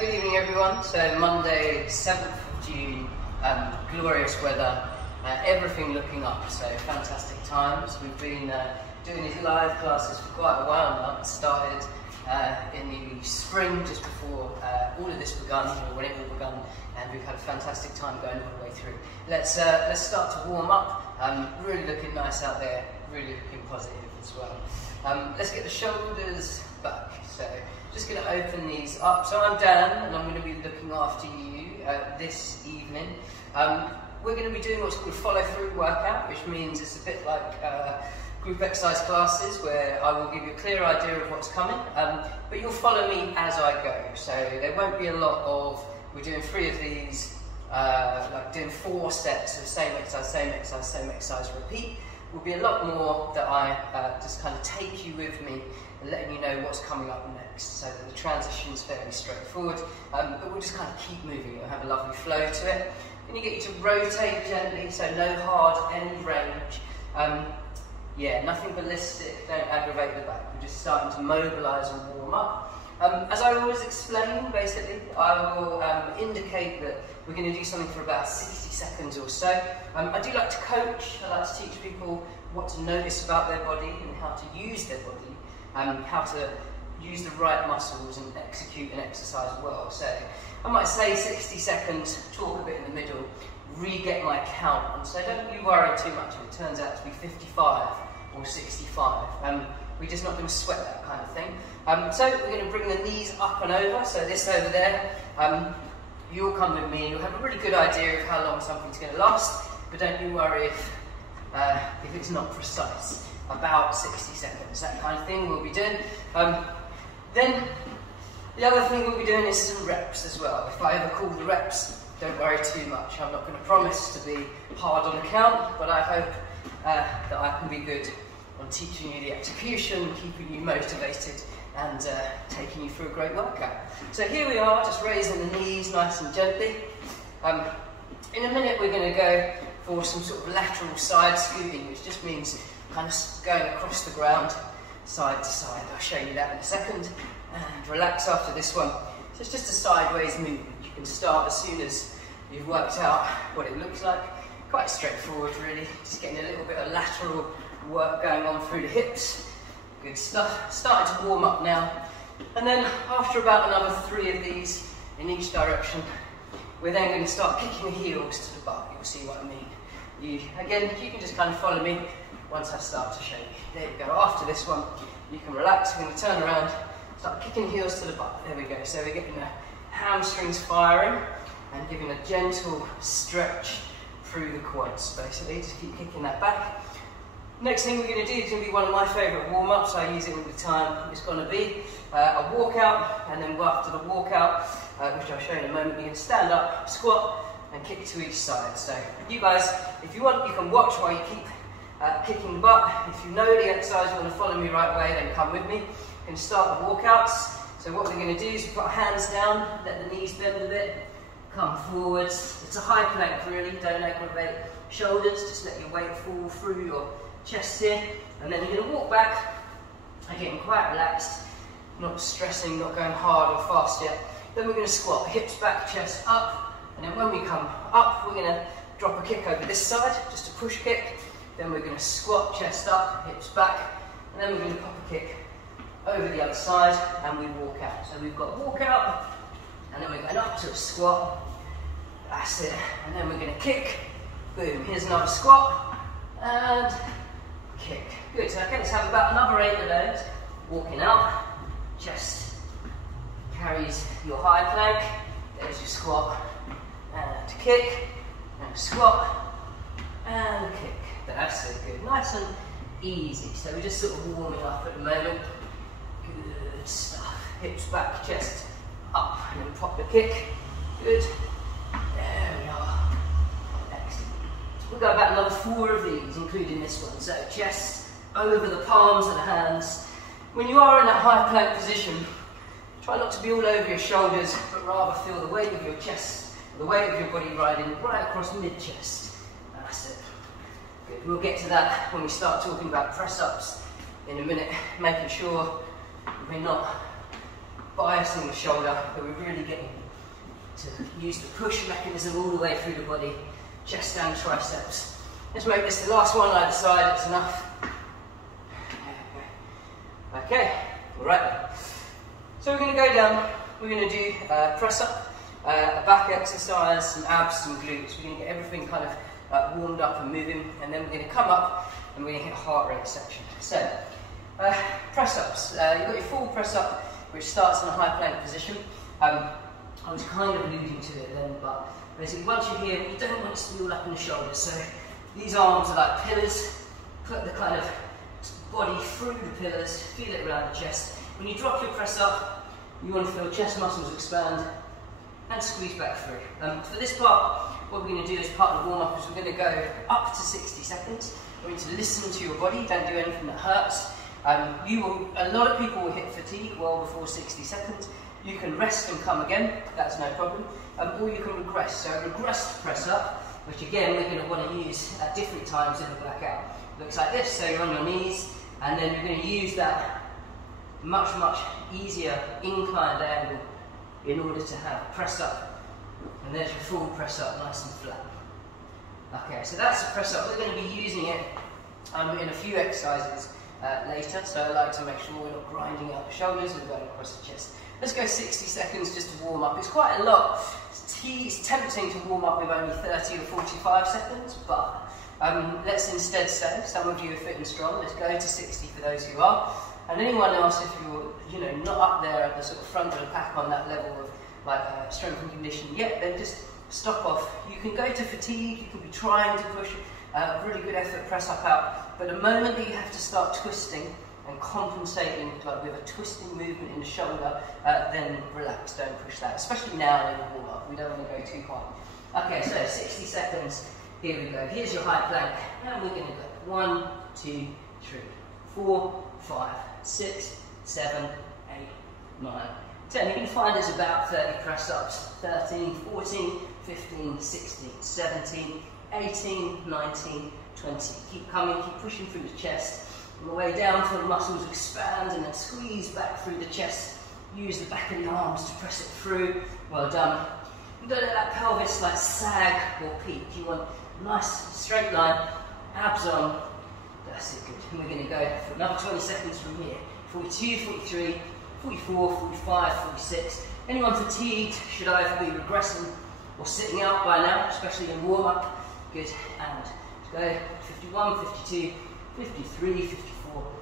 Good evening everyone. So Monday 7th of June, glorious weather, everything looking up, so fantastic times. We've been doing these live classes for quite a while now. It started in the spring just before all of this begun, when it all begun, and we've had a fantastic time going all the way through. Let's start to warm up. Really looking nice out there, really looking positive as well. Let's get the shoulders back. So just going to open these up. So I'm Dan, and I'm going to be looking after you this evening. We're going to be doing what's called a follow-through workout, which means it's a bit like group exercise classes where I will give you a clear idea of what's coming, but you'll follow me as I go. So there won't be a lot of, we're doing 3 of these, like doing 4 sets of same exercise, same exercise, same exercise, repeat. Will be a lot more that I just kind of take you with me and letting you know what's coming up next, so that the transition is fairly straightforward, but we'll just kind of keep moving. It'll have a lovely flow to it. Then you get you to rotate gently, so no hard end range. Yeah, nothing ballistic, don't aggravate the back. We're just starting to mobilise and warm up. As I always explain, basically, I will indicate that we're going to do something for about 60 seconds or so. I do like to coach. I like to teach people what to notice about their body and how to use their body, how to use the right muscles and execute an exercise well. So I might say 60 seconds, talk a bit in the middle, re-get my count on. So don't you worry too much if it turns out to be 55 or 65. We're just not going to sweat that kind of thing. So we're going to bring the knees up and over, so this over there. You'll come with me and you'll have a really good idea of how long something's going to last, but don't you worry if it's not precise. About 60 seconds, that kind of thing we'll be doing. Then the other thing we'll be doing is some reps as well. If I ever call the reps, don't worry too much. I'm not going to promise to be hard on the count, but I hope that I can be good on teaching you the execution, keeping you motivated, and taking you through a great workout. So here we are, just raising the knees nice and gently. In a minute we're going to go for some sort of lateral side scooting, which just means kind of going across the ground, side to side. I'll show you that in a second. And relax after this one. So it's just a sideways movement. You can start as soon as you've worked out what it looks like. Quite straightforward really, just getting a little bit of lateral work going on through the hips. Good stuff. Starting to warm up now. And then after about another 3 of these in each direction, we're then going to start kicking the heels to the butt. You'll see what I mean. Again, you can just kind of follow me once I start to show you. There you go. After this one, you can relax. We're going to turn around, start kicking the heels to the butt. There we go. So we're getting the hamstrings firing and giving a gentle stretch through the quads, basically. Just keep kicking that back. Next thing we're going to do is going to be one of my favourite warm-ups. I use it all the time. It's going to be a walkout, and then after the walkout, which I'll show you in a moment, you're going to stand up, squat, and kick to each side. So you guys, if you want, you can watch while you keep kicking the butt. If you know the exercise, you want to follow me right way, then come with me. We're going to start the walkouts. So what we're going to do is put our hands down, let the knees bend a bit, come forwards. It's a high plank really, don't aggravate shoulders, just let your weight fall through your chest here, and then you're going to walk back, again quite relaxed, not stressing, not going hard or fast yet. Then we're going to squat, hips back, chest up, and then when we come up, we're going to drop a kick over this side, just a push kick. Then we're going to squat, chest up, hips back, and then we're going to pop a kick over the other side, and we walk out. So we've got walk out, and then we're going up to a squat, that's it, and then we're going to kick, boom, here's another squat, and kick. Good, so okay, let's have about another 8 of those. Walking out, chest carries your high plank, there's your squat, and kick, and squat, and kick. That's it, good, nice and easy. So we're just sort of warming up at the moment. Good stuff. Hips back, chest up, and then pop the kick. Good. There we are. Excellent. We've got about another 4 of these, including this one. So chest over the palms of the hands. When you are in that high plank position, try not to be all over your shoulders, but rather feel the weight of your chest, the weight of your body riding right across mid-chest. That's it. Good. We'll get to that when we start talking about press-ups in a minute, making sure we're not biasing the shoulder, but we're really getting to use the push mechanism all the way through the body, chest and triceps. Let's make this the last one either side, it's enough. Okay, all right. So we're going to go down, we're going to do press up, a back exercise, some abs, some glutes. We're going to get everything kind of warmed up and moving, and then we're going to come up and we're going to hit a heart rate section. So, press ups. You've got your full press up, which starts in a high plank position. I was kind of alluding to it then, but basically once you're here, you don't want it to be all up in the shoulders. So these arms are like pillars. Put the kind of body through the pillars, feel it around the chest. When you drop your press up, you want to feel chest muscles expand and squeeze back through. For this part, what we're going to do as part of the warm-up is we're going to go up to 60 seconds. We're going to listen to your body, don't do anything that hurts. A lot of people will hit fatigue well before 60 seconds. You can rest and come again, that's no problem. Or you can regress. So regressed press up, which again we're going to want to use at different times in the workout. Looks like this, so you're on your knees, and then you're going to use that much easier inclined angle in order to have press up. And there's your full press up, nice and flat. Okay, so that's the press up. We're going to be using it in a few exercises later, so I like to make sure we're not grinding out the shoulders and going across the chest. Let's go 60 seconds just to warm up. It's quite a lot. It's tempting to warm up with only 30 or 45 seconds, but let's instead say, some of you are fit and strong, let's go to 60 for those who are. And anyone else, if you're not up there at the sort of front of the pack on that level of like strength and conditioning yet, then just stop off. You can go to fatigue, you can be trying to push really good effort, press up out, but the moment that you have to start twisting and compensating like with a twisting movement in the shoulder, then relax, don't push that, especially now in the warm-up, we don't want to go too hard. Okay, so 60 seconds, here we go. Here's your high plank, and we're going to go 1, 2, 3, 4, 5, 6, 7, 8, 9, 10. You can find there's about 30 press-ups, 13, 14, 15, 16, 17, 18, 19, 20. Keep coming, keep pushing through the chest. On the way down, feel the muscles expand and then squeeze back through the chest. Use the back of the arms to press it through. Well done. And don't let that pelvis like sag or peak. You want a nice straight line, abs on. That's it, good. And we're going to go for another 20 seconds from here. 42, 43, 44, 45, 46. Anyone fatigued should either be regressing or sitting out by now, especially in warm-up. Good. And go 51, 52, 53, 54,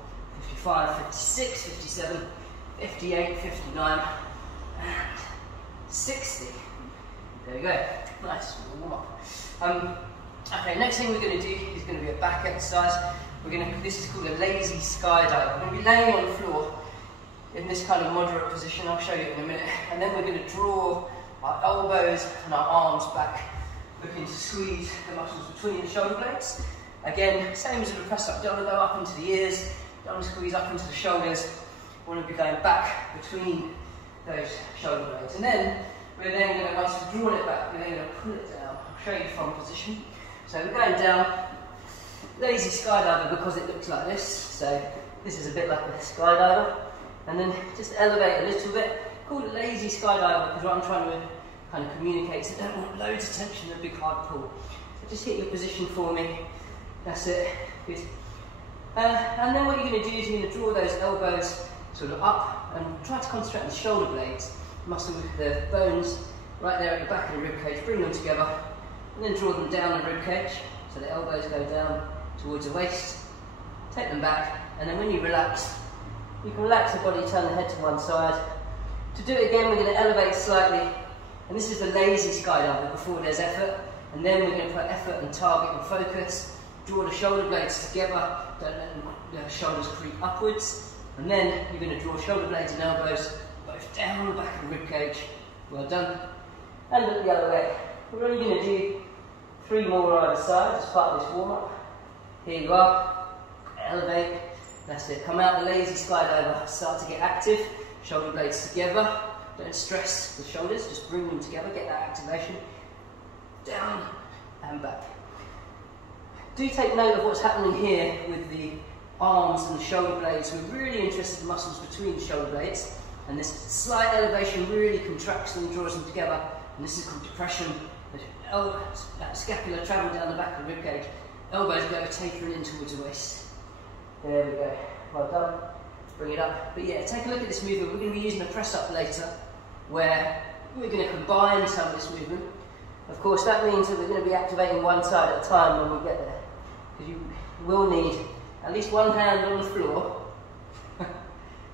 55, 56, 57, 58, 59, and 60. There we go. Nice. Warm up. Okay, next thing we're going to do is going to be a back exercise. This is called a lazy skydive. We're going to be laying on the floor in this kind of moderate position. I'll show you in a minute. And then we're going to draw our elbows and our arms back, looking to squeeze the muscles between the shoulder blades. Again, same as with the press up, don't want to go up into the ears, don't want to squeeze up into the shoulders, we want to be going back between those shoulder blades. And then, we're then going to, once we've drawn it back, we're then going to pull it down. I'll show you from position. So we're going down, lazy skydiver because it looks like this. So this is a bit like a skydiver. And then just elevate a little bit. Call it lazy skydiver because what I'm trying to kind of communicate is I don't want loads of tension and a big hard pull. So just hit your position for me. That's it. Good. And then what you're going to do is you're going to draw those elbows sort of up and try to concentrate on the shoulder blades, muscle the bones right there at the back of the rib cage, bring them together, and then draw them down the rib cage so the elbows go down towards the waist. Take them back, and then when you relax, you can relax the body, turn the head to one side. To do it again, we're going to elevate slightly, and this is the lazy skydiver before there's effort, and then we're going to put effort and target and focus. Draw the shoulder blades together, don't let the shoulders creep upwards, and then you're going to draw shoulder blades and elbows both down the back of the rib cage. Well done. And look the other way. We're only going to do 3 more on either side as part of this warm-up. Here you are. Elevate. That's it. Come out the lazy skydiver. Start to get active. Shoulder blades together. Don't stress the shoulders. Just bring them together. Get that activation. Down and back. Do take note of what's happening here with the arms and the shoulder blades. We're really interested in muscles between the shoulder blades. And this slight elevation really contracts them, draws them together, and this is called depression. Scapula travel down the back of the ribcage, elbows go tapering in towards the waist. There we go, well done. Bring it up. But yeah, take a look at this movement. We're going to be using a press up later, where we're going to combine some of this movement. Of course, that means that we're going to be activating one side at a time when we get there, because you will need at least one hand on the floor.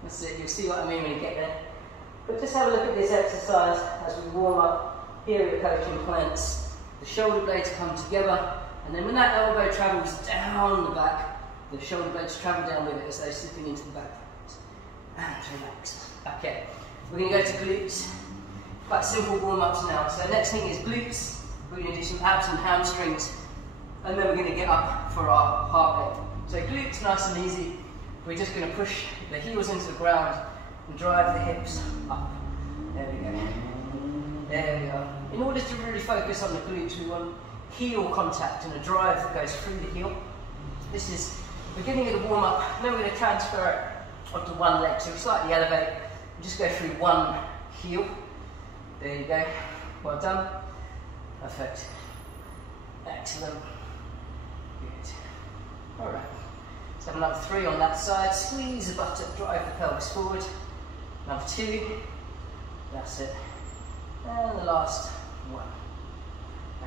That's it, you'll see what I mean when you get there. But just have a look at this exercise as we warm up here at Coaching Planks. The shoulder blades come together, and then when that elbow travels down the back, the shoulder blades travel down with it as they're slipping into the back. And relax. Okay, we're going to go to glutes. Quite simple warm-ups now. So next thing is glutes. We're going to do some abs and hamstrings, and then we're going to get up for our heart rate. So glutes, nice and easy. We're just going to push the heels into the ground and drive the hips up. There we go. There we are. In order to really focus on the glutes, we want heel contact and a drive that goes through the heel. This is the beginning of the warm-up. Then we're going to transfer it onto one leg. So we slightly elevate and just go through one heel. There you go. Well done. Perfect. Excellent. Good. All right. Let's have another 3 on that side. Squeeze the buttock, drive the pelvis forward. Number 2. That's it. And the last one.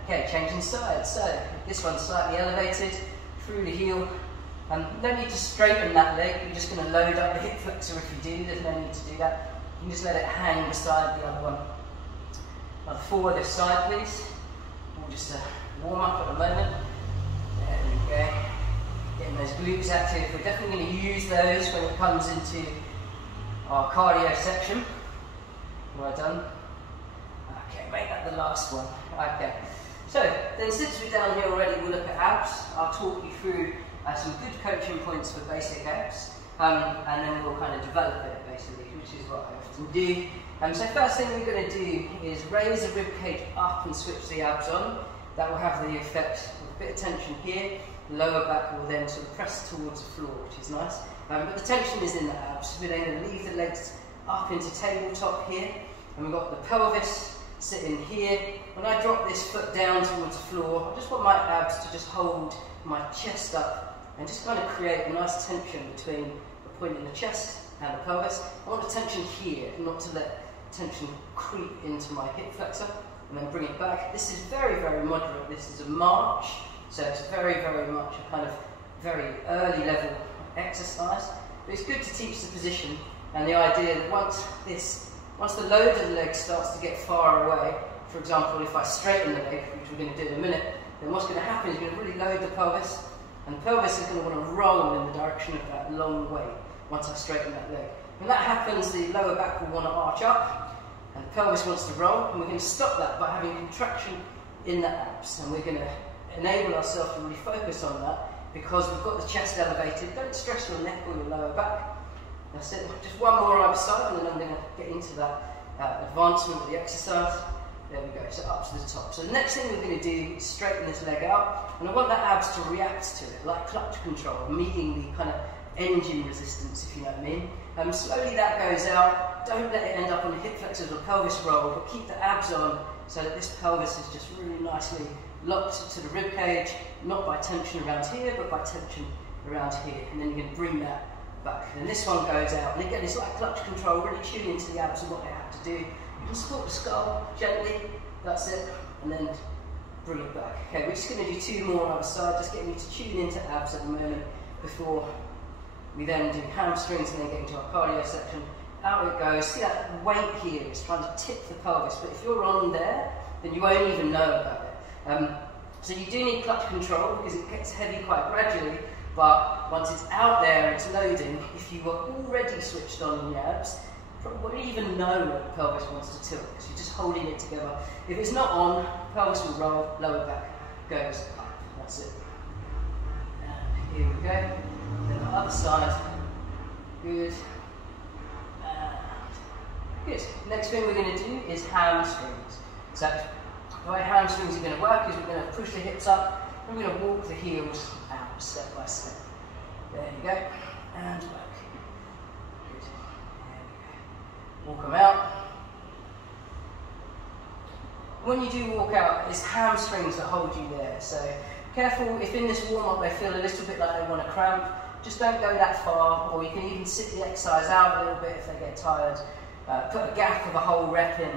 Okay, changing sides. So this one's slightly elevated through the heel. No need to straighten that leg. You're just going to load up the hip flexor if you do. There's no need to do that. You can just let it hang beside the other one. Another 4 this side, please. We'll just warm up at the moment. There we go. Getting those glutes active. We're definitely going to use those when it comes into our cardio section. Well done. Okay, make that the last one. Okay. So, then since we're down here already, we'll look at abs. I'll talk you through some good coaching points for basic abs. And then we'll kind of develop it, basically, which is what I often do. So first thing we're going to do is raise the rib cage up and switch the abs on. That will have the effect of a bit of tension here. Lower back will then sort of press towards the floor, which is nice. But the tension is in the abs. We're then going to leave the legs up into tabletop here. And we've got the pelvis sitting here. When I drop this foot down towards the floor, I just want my abs to just hold my chest up and just kind of create a nice tension between the point in the chest and the pelvis. I want the tension here, not to let tension creep into my hip flexor, and then bring it back. This is very, very moderate. This is a march, so it's very, very much a kind of very early level exercise. But it's good to teach the position and the idea that once the load of the leg starts to get far away, for example, if I straighten the leg, which we're going to do in a minute, then what's going to happen is you're going to really load the pelvis, and the pelvis is going to want to roll in the direction of that long weight once I straighten that leg. When that happens, the lower back will want to arch up, and the pelvis wants to roll, and we're going to stop that by having contraction in the abs, and we're going to enable ourselves to really focus on that because we've got the chest elevated. Don't stress your neck or your lower back. That's it. Just one more either side, and then I'm going to get into that advancement of the exercise. There we go, so up to the top. So the next thing we're going to do is straighten this leg out, and I want the abs to react to it, like clutch control, meeting the kind of engine resistance, if you know what I mean. Slowly that goes out. Don't let it end up on the hip flexors or pelvis roll, but keep the abs on so that this pelvis is just really nicely locked to the rib cage, not by tension around here, but by tension around here. And then you're going to bring that back. And this one goes out. And again, it's like clutch control, really tune into the abs and what they have to do. You can support the skull gently, that's it, and then bring it back. Okay, we're just going to do 2 more on the other side, just getting you to tune into abs at the moment before we then do hamstrings and then get into our cardio section. Out it goes. See that weight here is trying to tip the pelvis, but if you're on there, then you won't even know about it. So you do need clutch control because it gets heavy quite gradually, but once it's out there and it's loading, if you were already switched on in your abs, you probably won't even know what the pelvis wants to tilt because you're just holding it together. If it's not on, pelvis will roll, lower back goes up. That's it. And here we go. Then the other side. Good. Good. Next thing we're going to do is hamstrings. So the way hamstrings are going to work is we're going to push the hips up and we're going to walk the heels out step by step. There you go. And back. Good. There we go. walk them out. When you do walk out, it's hamstrings that hold you there. So careful if in this warm-up they feel a little bit like they want to cramp, just don't go that far, or you can even sit the exercise out a little bit if they get tired. Put a gap of a whole rep in.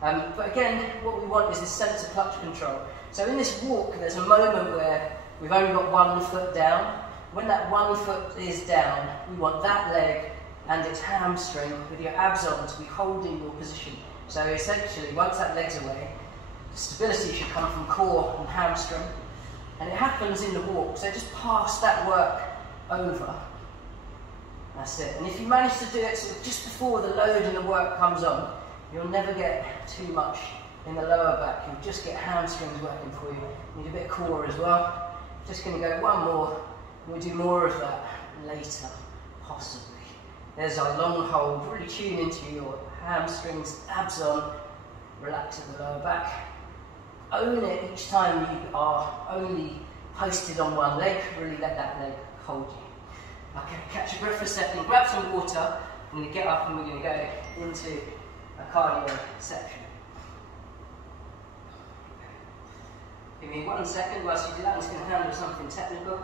But again, what we want is this sense of clutch control. So in this walk, there's a moment where we've only got one foot down. When that one foot is down, we want that leg and its hamstring with your abs on to be holding your position. So essentially, once that leg's away, the stability should come from core and hamstring. And it happens in the walk, so just pass that work over. That's it. And if you manage to do it sort of just before the load and the work comes on, you'll never get too much in the lower back. You'll just get hamstrings working for you. You need a bit of core as well. Just going to go one more. We'll do more of that later, possibly. There's our long hold. Really tune into your hamstrings, abs on. Relax at the lower back. Own it each time you are only posted on one leg. Really let that leg hold you. Okay, catch your breath for a second, grab some water. I'm going to get up and we're going to go into a cardio section. Give me 1 second whilst you do that. I'm just going to handle something technical.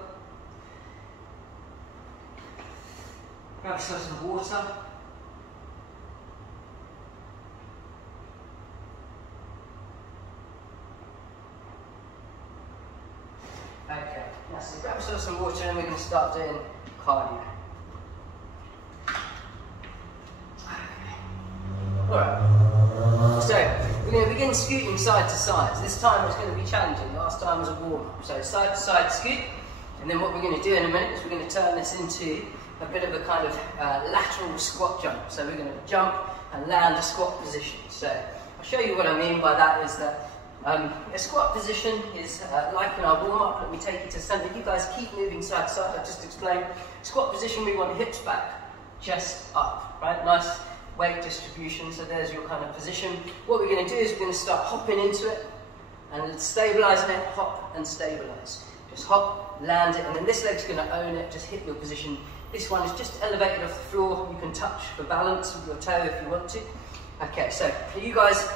Grab yourself some water. Okay, so grab yourself some water and we're going to start doing cardio. Alright, so we're going to begin scooting side to side. This time it's going to be challenging. Last time was a warm-up. So side to side scoot, and then what we're going to do in a minute is we're going to turn this into a bit of a kind of lateral squat jump. So we're going to jump and land a squat position. So I'll show you what I mean by that is that a squat position is like in our warm-up. Let me take you to center. You guys keep moving side to side. I just explained. Squat position, we want hips back, chest up, right? Nice weight distribution. So there's your kind of position. What we're going to do is we're going to start hopping into it and stabilizing it, hop and stabilize. Just hop, land it, and then this leg's going to own it. Just hit your position. This one is just elevated off the floor. You can touch for balance with your toe if you want to. Okay, so for you guys,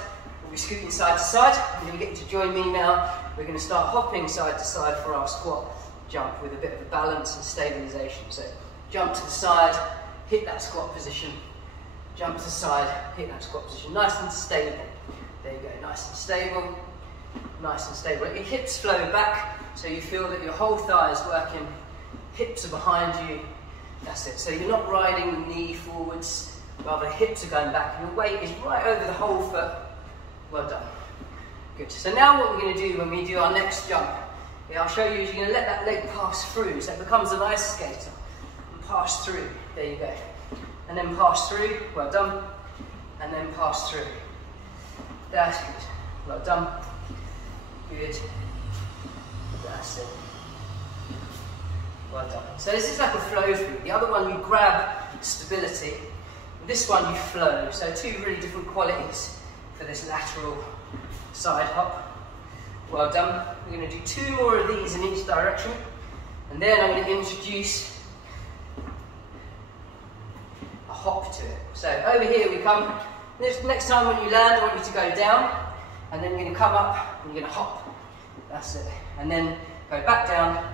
we'll be scooting side to side. You're going to get to join me now. We're going to start hopping side to side for our squat jump with a bit of a balance and stabilization. So jump to the side, hit that squat position. Jump to the side, hit that squat position. Nice and stable. There you go, nice and stable. Nice and stable. Your hips flow back so you feel that your whole thigh is working. Hips are behind you. That's it. So you're not riding the knee forwards, rather hips are going back. Your weight is right over the whole foot. Well done. Good. So now what we're going to do when we do our next jump, I'll show you, you're going to let that leg pass through so it becomes an ice skater. And pass through. There you go. And then pass through. Well done. And then pass through. That's good. Well done. Good. That's it. Well done. So this is like a flow through. The other one you grab stability. This one you flow. So two really different qualities for this lateral side hop. Well done. We're going to do 2 more of these in each direction. And then I'm going to introduce a hop to it. So over here we come. Next time when you land, I want you to go down. And then you're going to come up and you're going to hop. That's it. And then go back down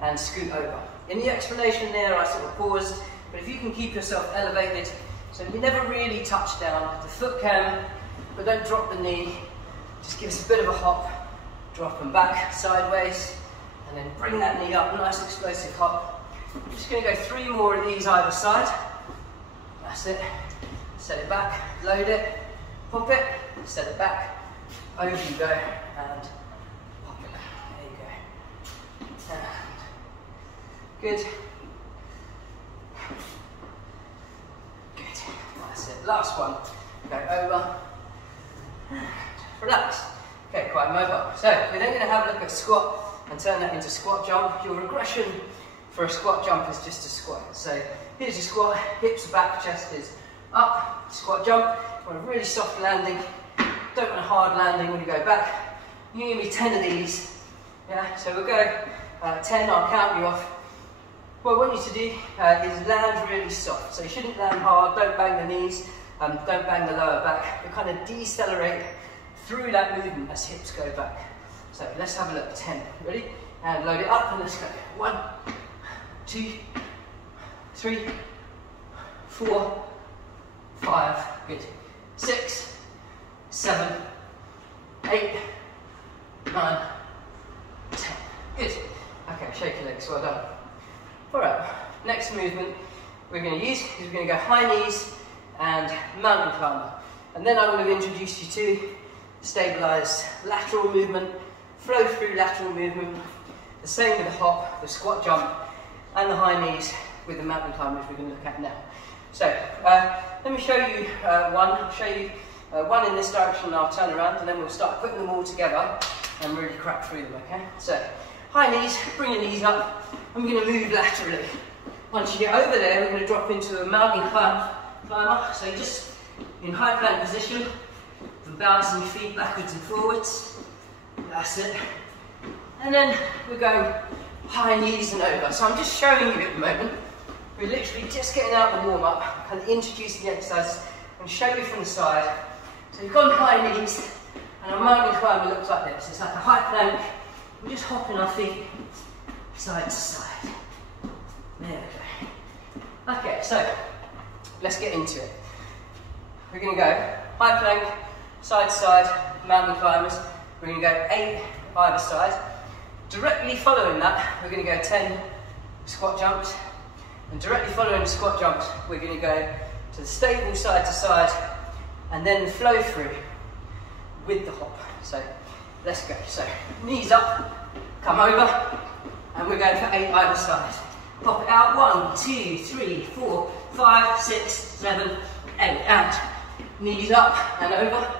and scoot over. In the explanation there, I sort of paused. But if you can keep yourself elevated, so you never really touch down. The foot can, but don't drop the knee. Just give us a bit of a hop. Drop them back sideways, and then bring that knee up, nice explosive hop. I'm just going to go 3 more of these either side. That's it. Set it back, load it, pop it, set it back, over you go, and pop it. There you go. And good. Good. That's it. Last one. Go over. Relax. Okay, quite mobile. So we're then going to have a look at squat and turn that into squat jump. Your regression for a squat jump is just a squat. So here's your squat, hips are back, chest is up, squat jump. You want a really soft landing, don't want a hard landing when you go back. You give me 10 of these. Yeah, so we'll go 10, I'll count you off. What I want you to do is land really soft. So you shouldn't land hard, don't bang the knees. Don't bang the lower back, but kind of decelerate through that movement as hips go back. So let's have a look. 10. Ready? And load it up and let's go. 1, 2, 3, 4, 5. Good. 6, 7, 8, 9, 10. Good. Okay, shake your legs. Well done. All right. Next movement we're going to use is we're going to go high knees and mountain climber. And then I will have introduced you to stabilised lateral movement, flow through lateral movement, the same with the hop, the squat jump, and the high knees with the mountain climber, which we're going to look at now. So let me show you one. I'll show you one in this direction and I'll turn around and then we'll start putting them all together and really crack through them, okay? So high knees, bring your knees up, and we're going to move laterally. Once you get over there, we're going to drop into a mountain climber. So you're just in high plank position, and bouncing your feet backwards and forwards. That's it. And then we're going high knees and over. So I'm just showing you at the moment. We're literally just getting out the warm up, kind of introducing the exercise, and show you from the side. So you've got high knees, and a mountain climber looks like this. It's like a high plank. We're just hopping our feet side to side. There we go. Okay, so let's get into it. We're going to go high plank, side to side, mountain climbers. We're going to go 8 either side. Directly following that, we're going to go 10 squat jumps. And directly following the squat jumps, we're going to go to the stable side to side, and then the flow through with the hop. So let's go. So knees up, come over, and we're going for 8 either side. Pop it out. 1, 2, 3, 4, 5, 6, 7, 8. And knees up and over.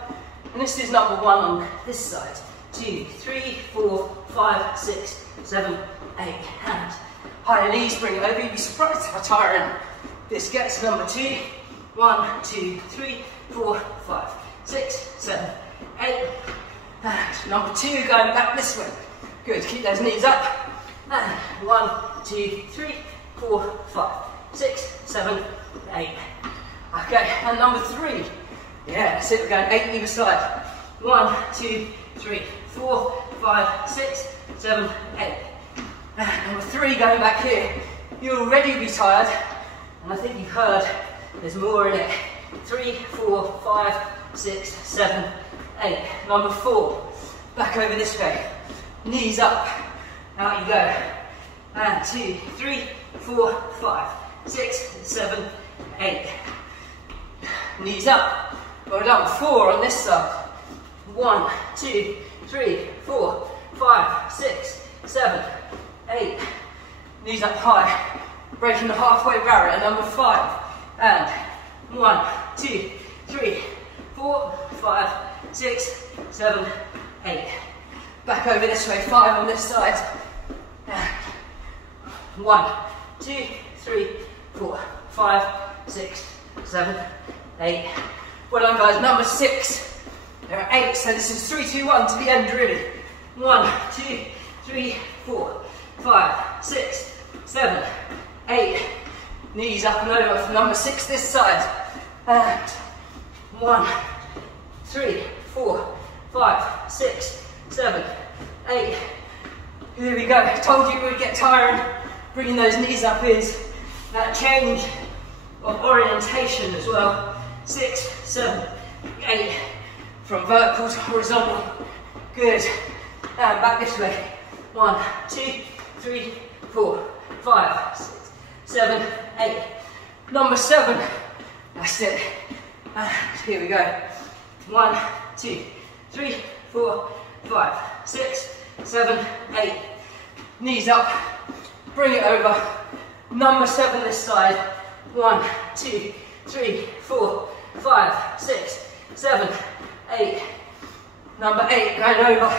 And this is number 1 on this side. 2, 3, 4, 5, 6, 7, 8. And higher knees, bring it over. You'd be surprised how tiring this gets. Number 2. 1, 2, 3, 4, 5, 6, 7, 8. And number 2, going back this way. Good. Keep those knees up. And 1, 2, 3, 4, 5, 6, 7, 8. Okay, and number 3. Yeah, that's it. We're going 8 either side. 1, 2, 3, 4, 5, 6, 7, 8. Number 3, going back here. You'll already be tired, and I think you've heard there's more in it. 3, 4, 5, 6, 7, 8. Number 4, back over this way. Knees up. Out you go. And 2, 3, 4, 5, 6, 7, 8. Knees up. Well done. 4 on this side. 1, 2, 3, 4, 5, 6, 7, 8. Knees up high. Breaking the halfway barrier. Number 5. And 1, 2, 3, 4, 5, 6, 7, 8. Back over this way. 5 on this side. 1, 2, 3, 4, 5, 6, 7, 8. Well done, guys. Number 6. There are 8, so this is 3, 2, 1 to the end, really. 1, 2, 3, 4, 5, 6, 7, 8. Knees up and over for number 6 this side. And 1, 3, 4, 5, 6, 7, 8. Here we go. I told you we would get tired. Bringing those knees up is that change of orientation as well. 6, 7, 8. From vertical to horizontal. Good. And back this way. 1, 2, 3, 4, 5, 6, 7, 8. Number 7. That's it. And here we go. 1, 2, 3, 4, 5, 6, 7, 8. Knees up. Bring it over. Number 7 this side. 1, 2, 3, 4, 5, 6, 7, 8. Number 8 going over.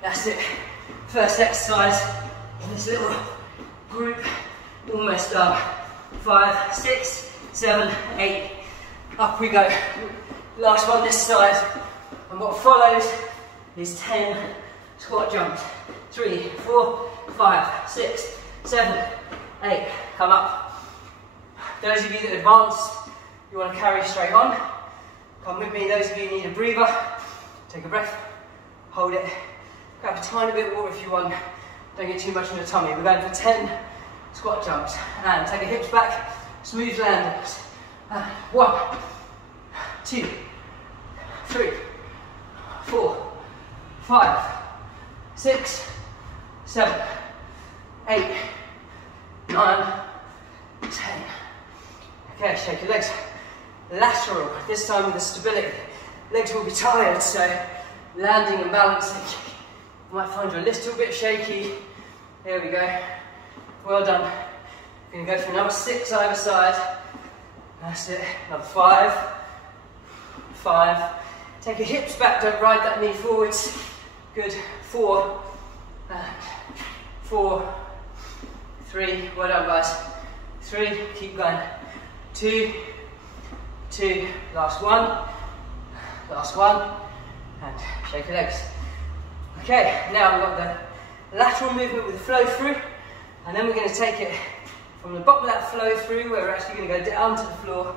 That's it. First exercise in this little group. Almost done. 5, 6, 7, 8. Up we go. Last one this side. And what follows is 10 squat jumps. 3, 4, 5, 6, 7, 8. Come up. Those of you that advance you want to carry straight on. Come with me, those of you who need a breather. Take a breath, hold it, grab a tiny bit of water if you want. Don't get too much in the tummy. We're going for 10 squat jumps. And take the hips back, smooth landings. 1, 2, 3, 4, 5, 6, 7, 8, 9, 10. Okay, shake your legs. Lateral, this time with the stability. Legs will be tired, so landing and balancing. You might find you a little bit shaky. There we go. Well done. We're going to go for another 6 either side. That's it. Another 5. 5. Take your hips back, don't ride that knee forwards. Good. 4. 4. 3. Well done, guys. 3. Keep going. 2. 2. Last one. Last one. And shake your legs. Okay, now we've got the lateral movement with the flow through. And then we're going to take it from the bottom of that flow through, where we're actually going to go down to the floor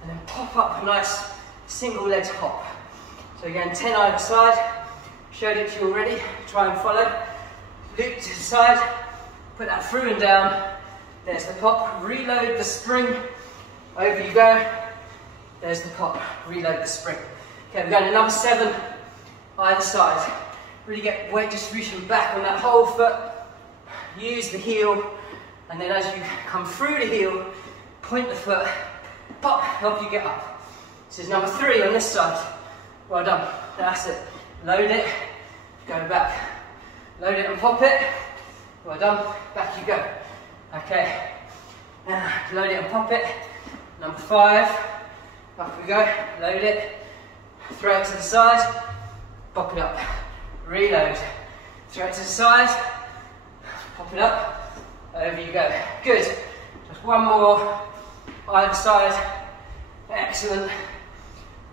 and then pop up a nice single leg hop. So again, 10 either side. Showed it to you already. Try and follow. Loop to the side. Put that through and down. There's the pop. Reload the spring. Over you go. There's the pop. Reload the spring. Okay, we're going another 7 either side. Really get weight distribution back on that whole foot. Use the heel, and then as you come through the heel, point the foot, pop, help you get up. This is number 3 on this side. Well done. That's it. Load it, go back. Load it and pop it. Well done. Back you go. Okay. Load it and pop it. Number 5. Up we go. Load it. Throw it to the side. Pop it up. Reload. Throw it to the side. Pop it up. Over you go. Good. Just one more. Either side. Excellent.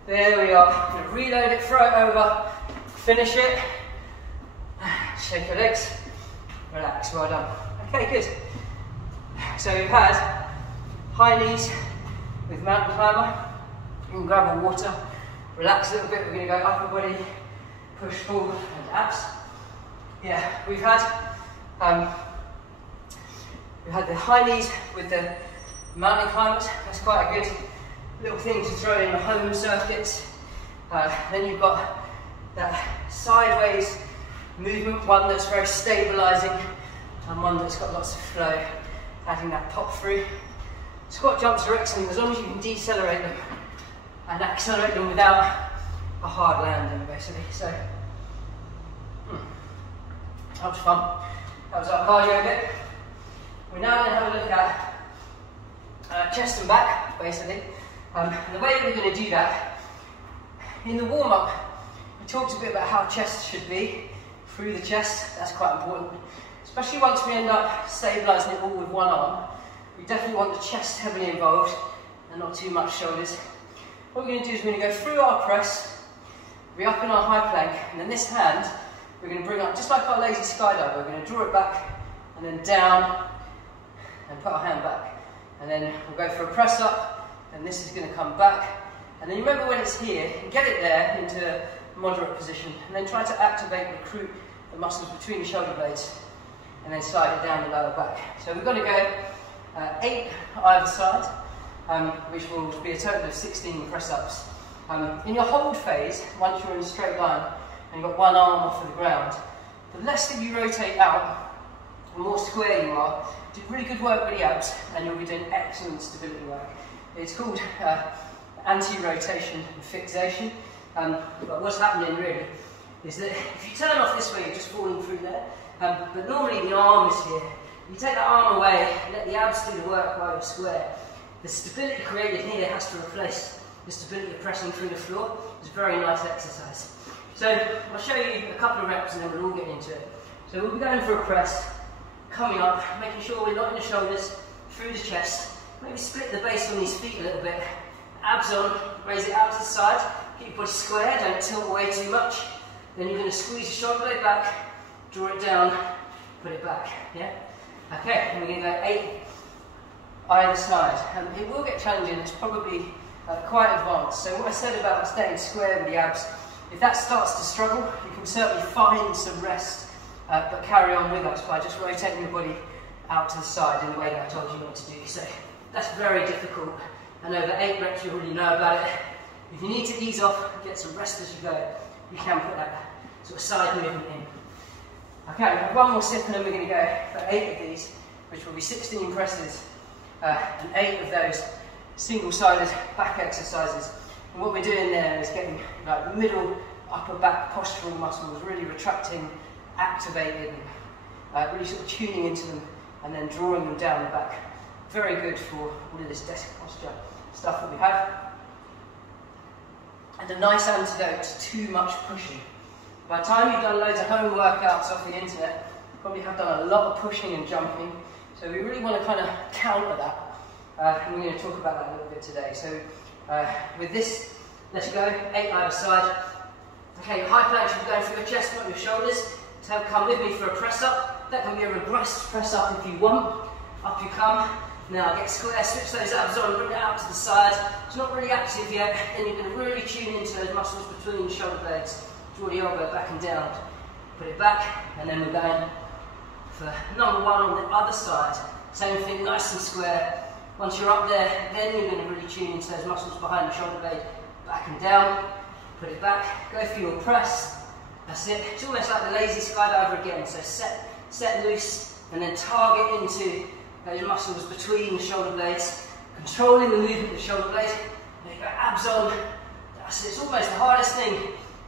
There we are. Going to reload it, throw it over, finish it. Shake your legs. Relax. Well done. Okay, good. So we've had high knees with mountain climber. You can grab a water. Relax a little bit. We're going to go upper body, push, pull, and abs. Yeah, we've had the high knees with the mountain climbers. That's quite a good little thing to throw in the home circuits. Then you've got that sideways movement, one that's very stabilising and one that's got lots of flow, adding that pop through. Squat jumps are excellent as long as you can decelerate them and accelerate them without a hard landing, basically. So that was fun. That was our cardio bit. We're now going to have a look at chest and back, basically. And the way that we're going to do that, in the warm-up, we talked a bit about how chest should be, through the chest. That's quite important. Especially once we end up stabilising it all with one arm. We definitely want the chest heavily involved and not too much shoulders. What we're going to do is we're going to go through our press, be up in our high plank, and then this hand, we're going to bring up, just like our lazy skydive, we're going to draw it back and then down and put our hand back. And then we'll go for a press up, and this is going to come back. And then remember when it's here, get it there into a moderate position, and then try to activate, recruit the muscles between the shoulder blades, and then slide it down the lower back. So we're going to go 8 either side, which will be a total of 16 press-ups. In your hold phase, once you're in a straight line, and you've got one arm off of the ground, the less that you rotate out, the more square you are. Do really good work with the abs, and you'll be doing excellent stability work. It's called anti-rotation and fixation. But what's happening really is that if you turn off this way, you're just falling through there. But normally the arm is here. You take that arm away, let the abs do the work while you're square. The stability created here has to replace the stability of pressing through the floor. It's a very nice exercise. So I'll show you a couple of reps and then we'll all get into it. So we'll be going for a press, coming up, making sure we're not in the shoulders, through the chest. Maybe split the base on these feet a little bit. Abs on, raise it out to the side, keep your body square, don't tilt away too much. Then you're going to squeeze your shoulder blade back, draw it down, put it back. Yeah? Okay, and we're going to go 8 either side. And it will get challenging, it's probably quite advanced. So what I said about staying square with the abs, if that starts to struggle, you can certainly find some rest, but carry on with us by just rotating your body out to the side in the way that I told you not to do. So that's very difficult, and over 8 reps you already know about it. If you need to ease off, get some rest as you go, you can put that sort of side movement in. Okay, we have one more set and then we're going to go for 8 of these, which will be 16 presses and 8 of those single-sided back exercises. And what we're doing there is getting like middle upper back postural muscles really retracting, activated, and really sort of tuning into them and then drawing them down the back. Very good for all of this desk posture stuff that we have. And a nice antidote to too much pushing. By the time you've done loads of home workouts off the internet, you probably have done a lot of pushing and jumping. So we really want to kind of counter that. And we're going to talk about that a little bit today. So with this, let's go, 8 either side. Okay, your high plank should be going through your chest, not your shoulders. So come with me for a press up. That can be a regressed press up if you want. Up you come. Now get square, switch those abs on, bring it out to the side. It's not really active yet. Then you're going to really tune into those muscles between the shoulder blades. Draw the elbow back and down. Put it back, and then we're going for number 1 on the other side. Same thing, nice and square. Once you're up there, then you're going to really tune into those muscles behind the shoulder blade. Back and down. Put it back. Go for your press. That's it. It's almost like the lazy skydiver again. So set loose, and then target into those muscles between the shoulder blades, controlling the movement of the shoulder blade. There you go, abs on. That's it. It's almost the hardest thing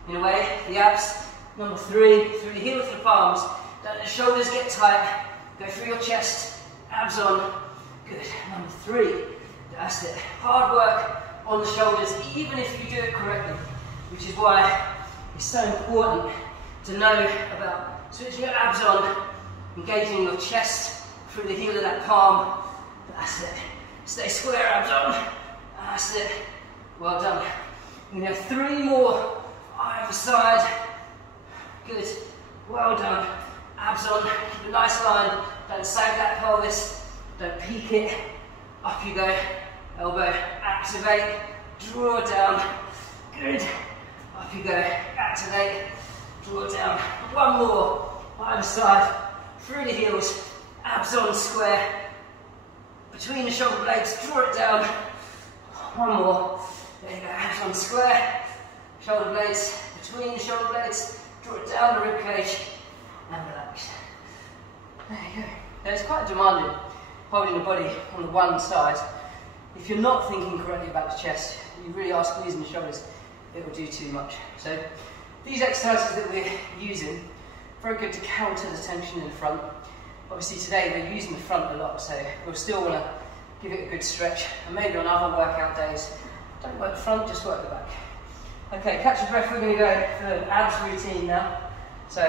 in a way, the abs. Number 3, through the heels to the palms. Don't let the shoulders get tight. Go through your chest, abs on. Good. Number 3, that's it. Hard work on the shoulders, even if you do it correctly, which is why it's so important to know about switching your abs on, engaging your chest through the heel of that palm. That's it. Stay square, abs on. That's it. Well done. We're going to have 3 more either side. Good. Well done. Abs on. Keep a nice line. Don't sag that pelvis. Don't peak it. Up you go. Elbow. Activate. Draw down. Good. Up you go. Activate. Draw down. 1 more. Either side. Through the heels. Abs on square. Between the shoulder blades. Draw it down. 1 more. There you go. Abs on square. Shoulder blades. Between the shoulder blades. Draw it down the rib cage. And relax. There you go. Now it's quite demanding holding the body on the one side. If you're not thinking correctly about the chest, you really are squeezing the shoulders, it will do too much. So these exercises that we're using, very good to counter the tension in front. Obviously today we're using the front a lot, so we'll still want to give it a good stretch. And maybe on other workout days, don't work the front, just work the back. Okay, catch your breath, we're going to go for an abs routine now. So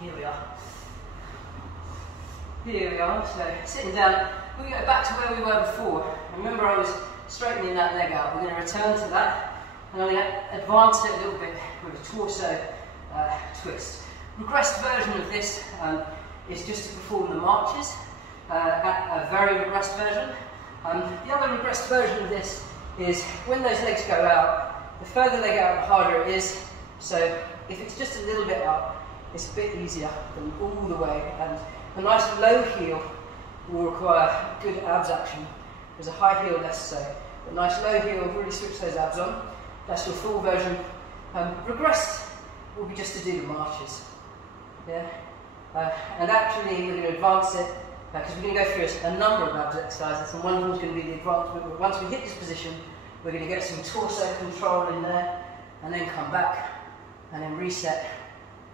here we are. Here we are, so sitting down, we're going to go back to where we were before. Remember I was straightening that leg out. We're going to return to that, and I'm going to advance it a little bit with a torso twist. Regressed version of this is just to perform the marches, a very regressed version. The other regressed version of this is when those legs go out, the further they go out, the harder it is. So if it's just a little bit up, it's a bit easier than all the way. And a nice low heel will require good abs action. There's a high heel less so. A nice low heel will really switch those abs on. That's your full version. Regressed will be just to do the marches. Yeah. And actually we're going to advance it because we're going to go through a number of abs exercises, and one of them is going to be the advancement. Once we hit this position, we're going to get some torso control in there, and then come back, and then reset,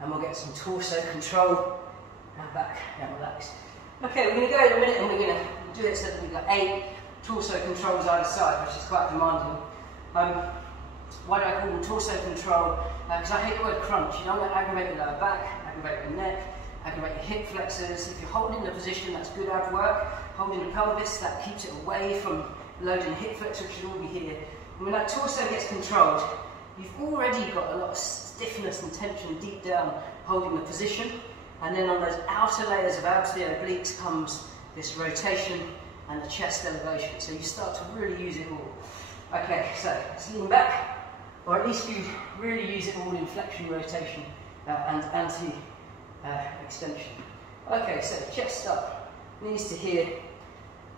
and we'll get some torso control, and back, and relax. Okay, we're going to go in a minute, and we're going to do it so that we've got 8 torso controls either side, which is quite demanding. Why do I call them torso control? Because I hate the word crunch. You don't want to aggravate your lower back, aggravate your neck, aggravate your hip flexors. If you're holding the position, that's good ab work. Holding the pelvis, that keeps it away from loading the hip flexor, which should all be here. And when that torso gets controlled, you've already got a lot of stiffness and tension deep down holding the position. And then on those outer layers of abs, the obliques, comes this rotation and the chest elevation. So you start to really use it all. Okay, so let's lean back, or at least you really use it all in flexion, rotation, and anti-extension. Okay, so chest up, knees to here.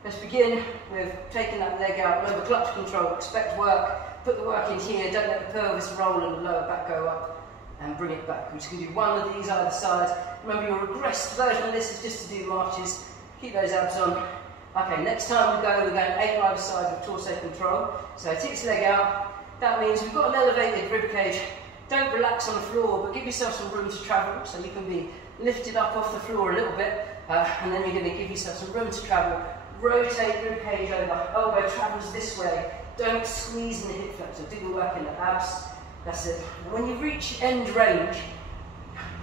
Let's begin with taking that leg out, remember clutch control, expect work, put the work in here, don't let the pelvis roll and the lower back go up, and bring it back. We're just going to do one of these either side. Remember your regressed version of this is just to do marches, keep those abs on. Okay, next time we go, we're going 8 either side with torso control. So take this leg out, that means we've got an elevated rib cage. Don't relax on the floor, but give yourself some room to travel, so you can be lifted up off the floor a little bit, and then you're going to give yourself some room to travel. Rotate rib cage over, elbow travels this way. Don't squeeze in the hip flexor, do the work in the abs. That's it. And when you reach end range,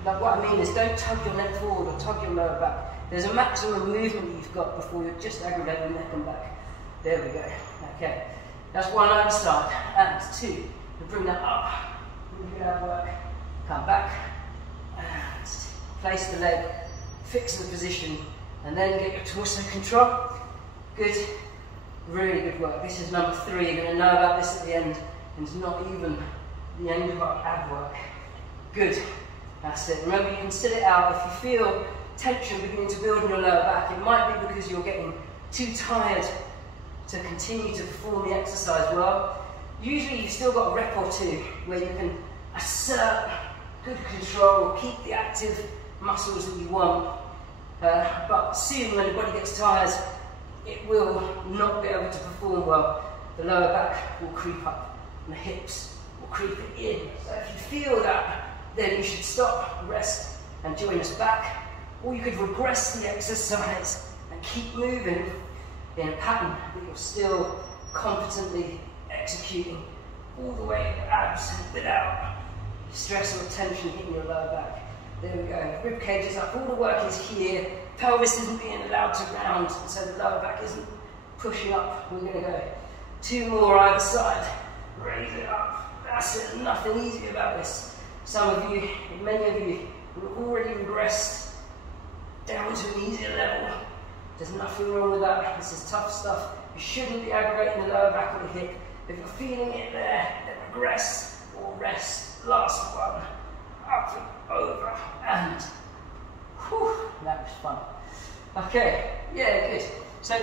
like what I mean is don't tug your neck forward or tug your lower back. There's a maximum movement you've got before you just aggravate the neck and back. There we go. Okay, that's one either side. And 2. And bring that up. Really good ab work. Come back. And place the leg. Fix the position. And then get your torso control. Good. Really good work. This is number 3. You're going to know about this at the end. And it's not even the end of our ab work. Good. That's it. Remember, you can sit it out. If you feel tension beginning to build in your lower back, it might be because you're getting too tired to continue to perform the exercise well. Usually you've still got a rep or 2 where you can assert good control, keep the active muscles that you want, but soon when the body gets tired, it will not be able to perform well. The lower back will creep up and the hips will creep in. So if you feel that, then you should stop, rest and join us back. Or you could regress the exercise and keep moving in a pattern that you're still competently executing all the way to the abs without stress or tension hitting your lower back. There we go. Rib cage is up, all the work is here. Pelvis isn't being allowed to round, so the lower back isn't pushing up. We're going to go 2 more either side. Raise it up. That's it. Nothing easy about this. Some of you, many of you, have already regressed down to an easier level. There's nothing wrong with that. This is tough stuff. You shouldn't be aggravating the lower back or the hip. If you're feeling it there, then regress or rest. Last one. Up and over. And whew, that was fun. Okay, yeah, good. So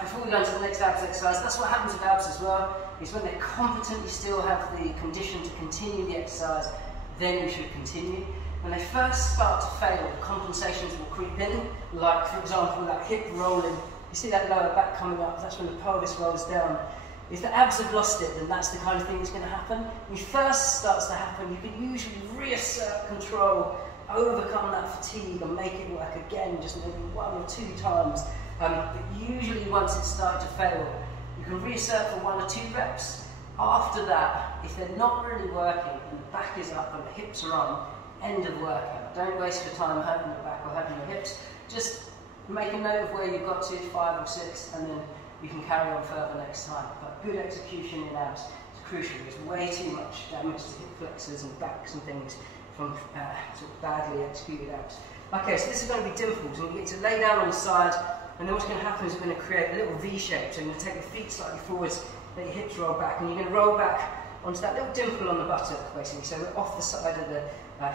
before we go into the next abs exercise, that's what happens with abs as well, is when they're competent, you still have the condition to continue the exercise, then you should continue. When they first start to fail, the compensations will creep in, like for example that hip rolling. You see that lower back coming up, that's when the pelvis rolls down. If the abs have lost it, then that's the kind of thing that's going to happen. When it first starts to happen, you can usually reassert control, overcome that fatigue and make it work again, just maybe 1 or 2 times. But usually once it's started to fail, you can reassert for 1 or 2 reps. After that, if they're not really working and the back is up and the hips are on, end of workout. Don't waste your time hurting your back or hurting your hips. Just make a note of where you've got to, 5 or 6, and then you can carry on further next time. But good execution in abs is crucial. There's way too much damage to hip flexors and backs and things from sort of badly executed abs. Okay, so this is going to be dimples, and you get to lay down on the side, and then what's going to happen is we're going to create a little V shape. So you're going to take your feet slightly forwards, let your hips roll back, and you're going to roll back onto that little dimple on the buttock, basically. So we're off the side of the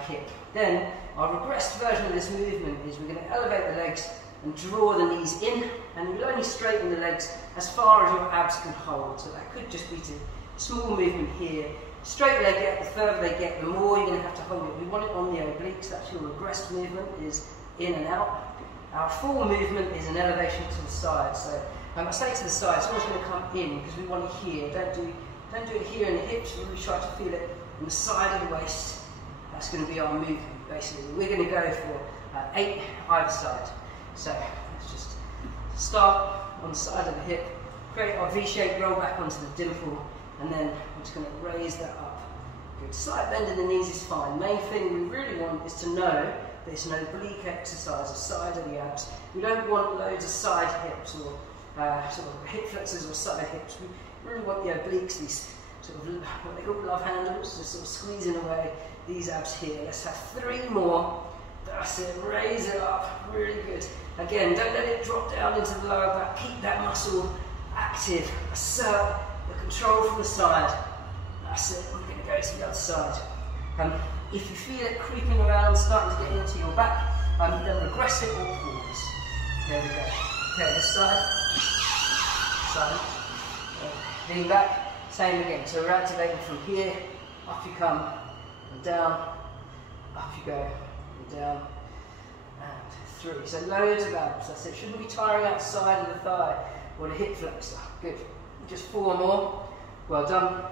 hip. Then our regressed version of this movement is we're going to elevate the legs and draw the knees in, and you'll only straighten the legs as far as your abs can hold. So that could just be to small movement here. Straight leg get, the further they get, the more you're going to have to hold it. We want it on the obliques. That's your regressed movement, is in and out. Our full movement is an elevation to the side. So I say to the side, it's always going to come in because we want it here. Don't do it here in the hips. Really try to feel it on the side of the waist. That's going to be our movement, basically. We're going to go for 8 either side. So let's just start on the side of the hip, create our V shape, roll back onto the dimple, and then I'm just going to raise that up. Good. Slight bend in the knees is fine. Main thing we really want is to know that it's an oblique exercise, a side of the abs. We don't want loads of side hips or sort of hip flexors or side hips. We really want the obliques, these sort of what they call love handles, just sort of squeezing away these abs here. Let's have 3 more. That's it. Raise it up. Really good. Again, don't let it drop down into the lower back. Keep that muscle active. Assert the control from the side. That's it, we're going to go to the other side. If you feel it creeping around, starting to get into your back, then regress it or pause. There we go. Okay, this side. Side. Lean back, same again. So we're activating from here, up you come, and down, up you go, and down, and through. So loads of abs, that's it. Shouldn't be tiring out the side of the thigh or the hip flexor. Good. Just 4 more. Well done.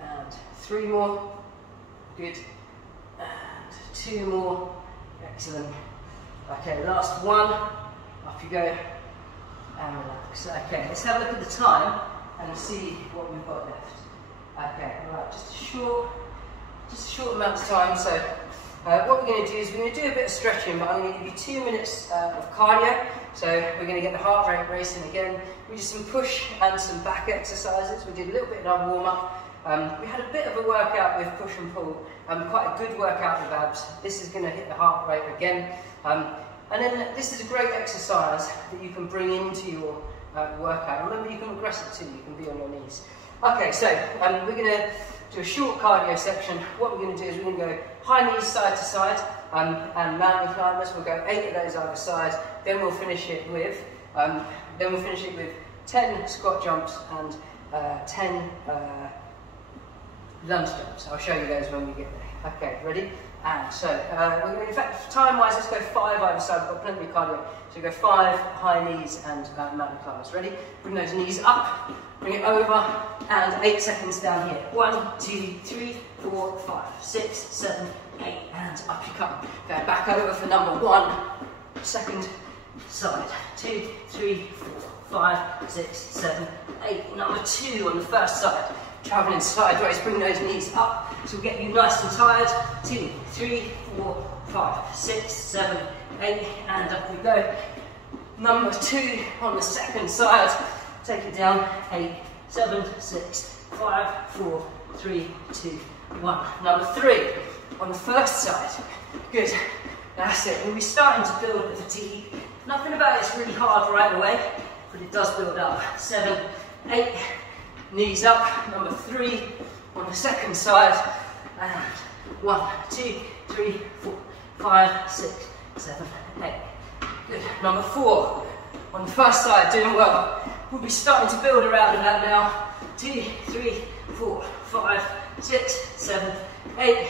And 3 more. Good. And 2 more. Excellent. Okay, last 1. Up you go. And relax. Okay, let's have a look at the time and see what we've got left. Okay, right, just a short amount of time. So what we're going to do is we're going to do a bit of stretching, but I'm going to give you 2 minutes of cardio. So we're going to get the heart rate racing again. We did some push and some back exercises. We did a little bit of our warm-up. We had a bit of a workout with push and pull, quite a good workout with abs. This is going to hit the heart rate again. And then this is a great exercise that you can bring into your workout. Remember, you can regress it too, you can be on your knees. Okay, so we're going to do a short cardio section. What we're going to do is we're going to go high knees side to side and mountain climbers. We'll go 8 of those either side. Then we'll finish it with 10 squat jumps and 10 lunge jumps. I'll show you those when we get there. Okay, ready? And so, we're going to, in fact, time-wise, let's go 5 either side. We've got plenty of cardio. So we go 5 high knees and mountain climbers. Ready? Bring those knees up, bring it over, and 8 seconds down here. 1, 2, 3, 4, 5, 6, 7, 8, and up you come. Go back over for number 1, second side. 2, 3, 4, 5, 6, 7, 8. Number 2 on the first side. Traveling sideways, bring those knees up. So we'll get you nice and tired. 2, 3, 4, 5, 6, 7, 8, and up we go. Number 2 on the second side. Take it down. 8, 7, 6, 5, 4, 3, 2, 1. Number 3 on the first side. Good. That's it. We'll be starting to build the fatigue. Nothing about it's really hard right away, but it does build up. 7, 8. Knees up, number 3 on the second side, and 1, 2, 3, 4, 5, 6, 7, 8. Good. Number 4 on the first side, doing well. We'll be starting to build around that now. 2, 3, 4, 5, 6, 7, 8.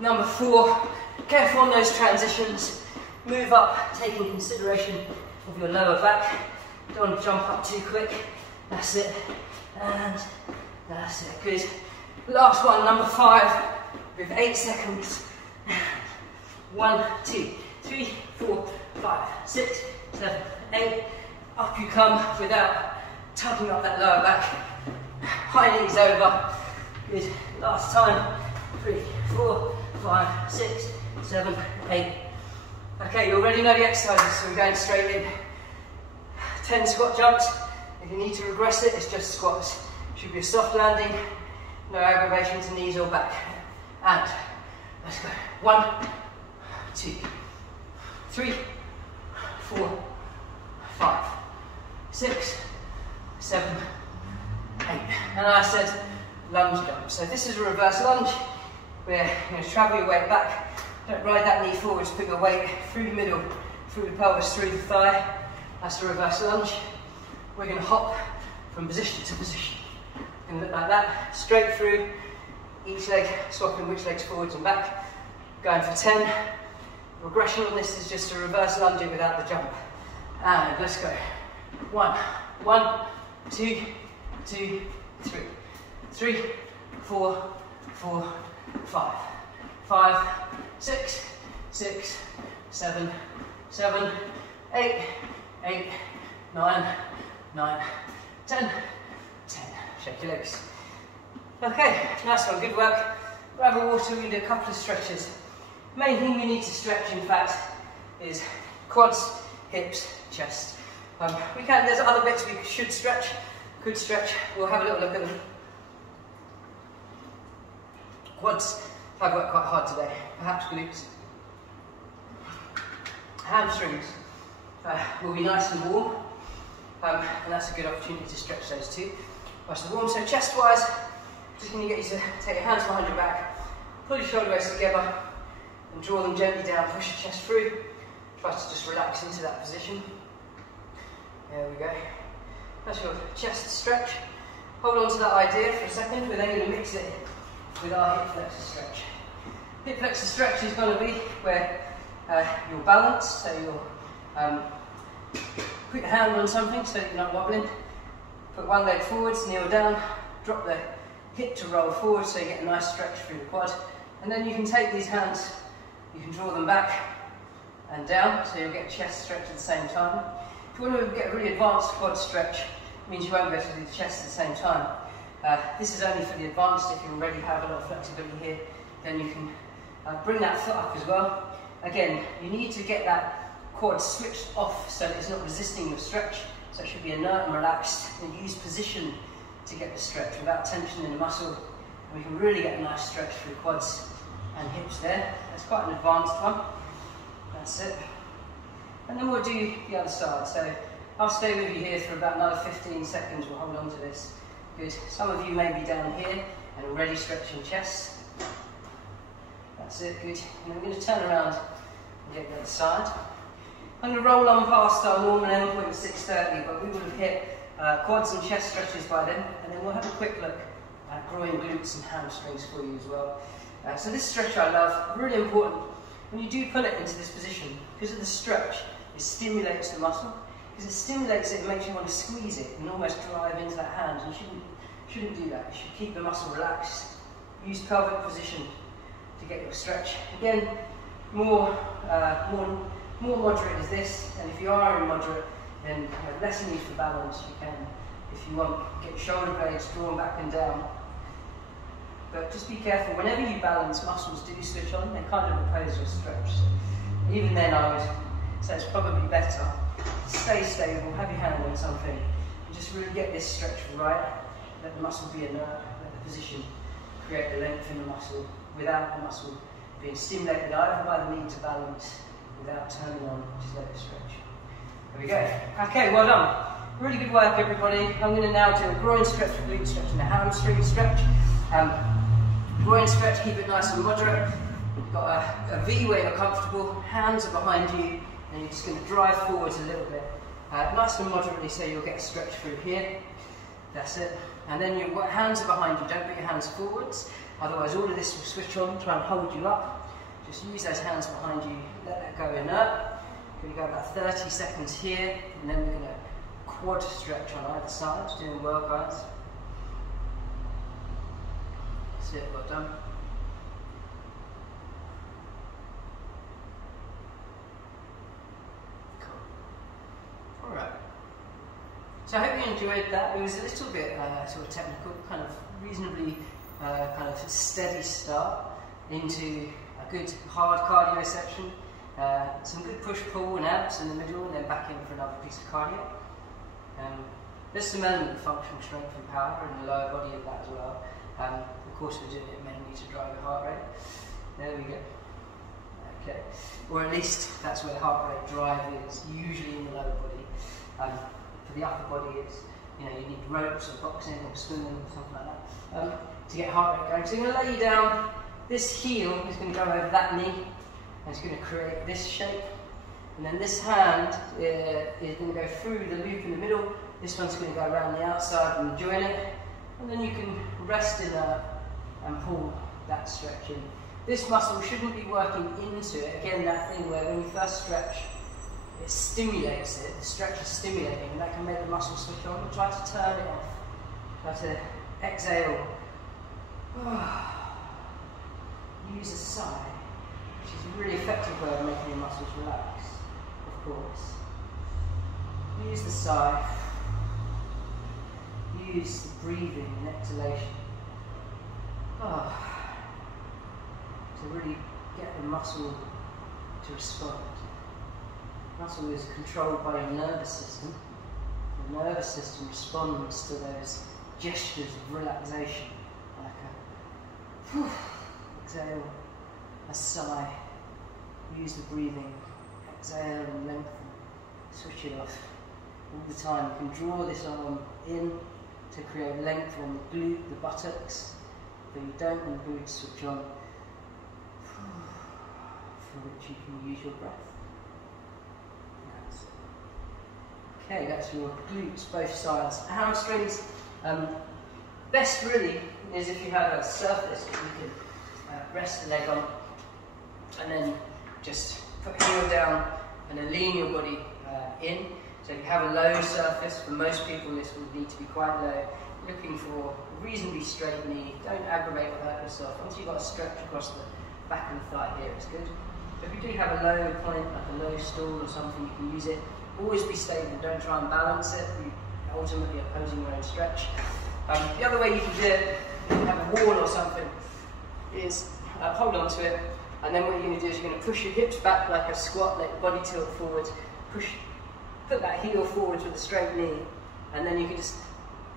Number 4. Careful on those transitions. Move up, taking consideration of your lower back. Don't want to jump up too quick. That's it. And that's it, good. Last one, number 5, with 8 seconds. 1, 2, 3, 4, 5, 6, 7, 8. Up you come without tugging up that lower back. High knees over. Good. Last time. 3, 4, 5, 6, 7, 8. Okay, you already know the exercises, so we're going straight in. 10 squat jumps. If you need to regress it, it's just squats. Should be a soft landing, no aggravation to knees or back. And let's go. 1, 2, 3, 4, 5, 6, 7, 8. And I said lunge jump. So this is a reverse lunge. We're going to travel your weight back. Don't ride that knee forwards, put your weight through the middle, through the pelvis, through the thigh. That's a reverse lunge. We're going to hop from position to position. Going to look like that, straight through, each leg, swapping which legs forwards and back. Going for 10. Regression on this is just a reverse lunge without the jump. And let's go. 1, 2, 2, 3, 3, 4, 4, 5, 5, 6, 6, 7, 7, 8, 8, 9, 9, 10, 10. Shake your legs. Okay, nice one, good work. Grab a water, we can do a couple of stretches. Main thing we need to stretch, in fact, is quads, hips, chest. There's other bits we should stretch, could stretch. We'll have a little look at them. Quads, I've worked quite hard today. Perhaps glutes. Hamstrings will be nice and warm. And that's a good opportunity to stretch those too. Nice and warm. So chest wise, just going to get you to take your hands behind your back, pull your shoulder blades together and draw them gently down, push your chest through. Try to just relax into that position. There we go. That's your chest stretch. Hold on to that idea for a second. We're then going to mix it with our hip flexor stretch. Hip flexor stretch is going to be where you'll balance, so you'll put your hand on something so you're not wobbling. Put one leg forwards, kneel down, drop the hip to roll forward so you get a nice stretch through the quad. And then you can take these hands, you can draw them back and down so you'll get a chest stretch at the same time. If you want to get a really advanced quad stretch, it means you won't be able to do the chest at the same time. This is only for the advanced. If you already have a lot of flexibility here, then you can bring that foot up as well. Again, you need to get that quad switched off so that it's not resisting your stretch. So it should be inert and relaxed, and use position to get the stretch without tension in the muscle. And we can really get a nice stretch through quads and hips there. That's quite an advanced one. That's it. And then we'll do the other side. So I'll stay with you here for about another 15 seconds. We'll hold on to this. Good. Some of you may be down here and already stretching chest. That's it, good. And then we're going to turn around and get the other side. I'm going to roll on past our normal endpoint at 6:30, but we will have hit quads and chest stretches by then, and then we'll have a quick look at groin, glutes and hamstrings for you as well. So this stretch I love, really important. When you do pull it into this position, because of the stretch, it stimulates the muscle. Because it stimulates it, it makes you want to squeeze it and almost drive into that hand. You shouldn't do that. You should keep the muscle relaxed. Use pelvic position to get your stretch. Again, more moderate is this, and if you are in moderate, then you have less need for balance. You can, if you want, get your shoulder blades drawn back and down. But just be careful, whenever you balance, muscles do switch on, they kind of oppose your stretch. So even then I would say it's probably better to stay stable, have your hand on something, and just really get this stretch right. Let the muscle be inert, let the position create the length in the muscle without the muscle being stimulated either by the need to balance, without turning on, just let it stretch. There we go. Okay, well done. Really good work, everybody. I'm going to now do a groin stretch, a glute stretch, and a hamstring stretch. Groin stretch, keep it nice and moderate. You've got a V where you're comfortable, hands are behind you, and you're just going to drive forwards a little bit. Nice and moderately so you'll get a stretch through here. That's it. And then your hands are behind you, don't put your hands forwards, otherwise all of this will switch on, try and hold you up. Just use those hands behind you, let that go inert. We're going to go about 30 seconds here, and then we're going to quad stretch on either side, doing well, guys. That's it, well done. Cool. Alright. So I hope you enjoyed that. It was a little bit sort of technical, kind of reasonably kind of steady start into a good hard cardio section. Some good push-pull and abs in the middle, and then back in for another piece of cardio. There's some element of functional strength and power in the lower body of that as well. Of course we're doing it mainly to drive the heart rate. There we go. Okay. Or at least that's where the heart rate drive is, usually in the lower body. For the upper body, it's, you need ropes or boxing or swimming or something like that to get heart rate going. So you're going to lay you down. This heel is going to go over that knee, and it's going to create this shape. And then this hand is going to go through the loop in the middle. This one's going to go around the outside and join it. And then you can rest in that and pull that stretch in. This muscle shouldn't be working into it. Again, that thing where when you first stretch, it stimulates it. The stretch is stimulating, and that can make the muscle switch on. Try to turn it off. Try to exhale. Use a sigh, which is a really effective way of making your muscles relax, of course. Use the sigh. Use the breathing and exhalation. To really get the muscle to respond. The muscle is controlled by your nervous system. The nervous system responds to those gestures of relaxation, like a exhale, a sigh. Use the breathing. Exhale and lengthen. Switch it off. All the time. You can draw this arm in to create length on the glute, the buttocks, but you don't want the glute to switch on, for which you can use your breath. Okay, that's your glutes, both sides. Hamstrings, best really is if you have a surface that you can rest the leg on, and then just put the heel down and then lean your body in. So if you have a low surface, for most people this will need to be quite low, looking for a reasonably straight knee. Don't aggravate or hurt yourself. Once you've got a stretch across the back of the thigh here, it's good. But if you do have a low point, like a low stool or something, you can use it. Always be stable, don't try and balance it. You're ultimately opposing your own stretch. The other way you can do it, if you have a wall or something, is hold on to it, and then what you're going to do is you're going to push your hips back like a squat, let your body tilt forwards, put that heel forwards with a straight knee, and then you can just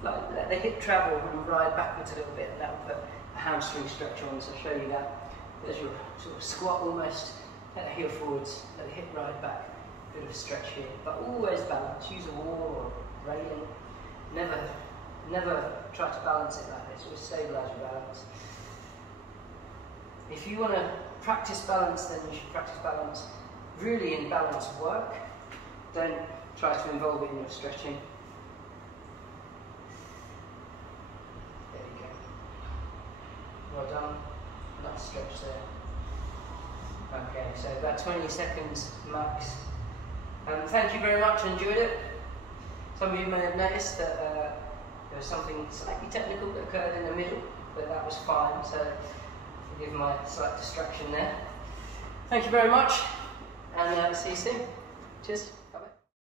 let the hip travel and ride backwards a little bit, and that will put a hamstring stretch on. So I'll show you that. There's your sort of squat almost, let the heel forwards, let the hip ride back, bit of a stretch here, but always balance. Use a wall or railing. Never try to balance it like this, always stabilise your balance. If you want to practice balance, then you should practice balance really in balance work. Don't try to involve it in your stretching. There you go. Well done. Nice stretch there. Okay, so about 20 seconds max. Thank you very much, I enjoyed it. Some of you may have noticed that there was something slightly technical that occurred in the middle, but that was fine, so forgive my slight distraction there. Thank you very much, and see you soon. Cheers.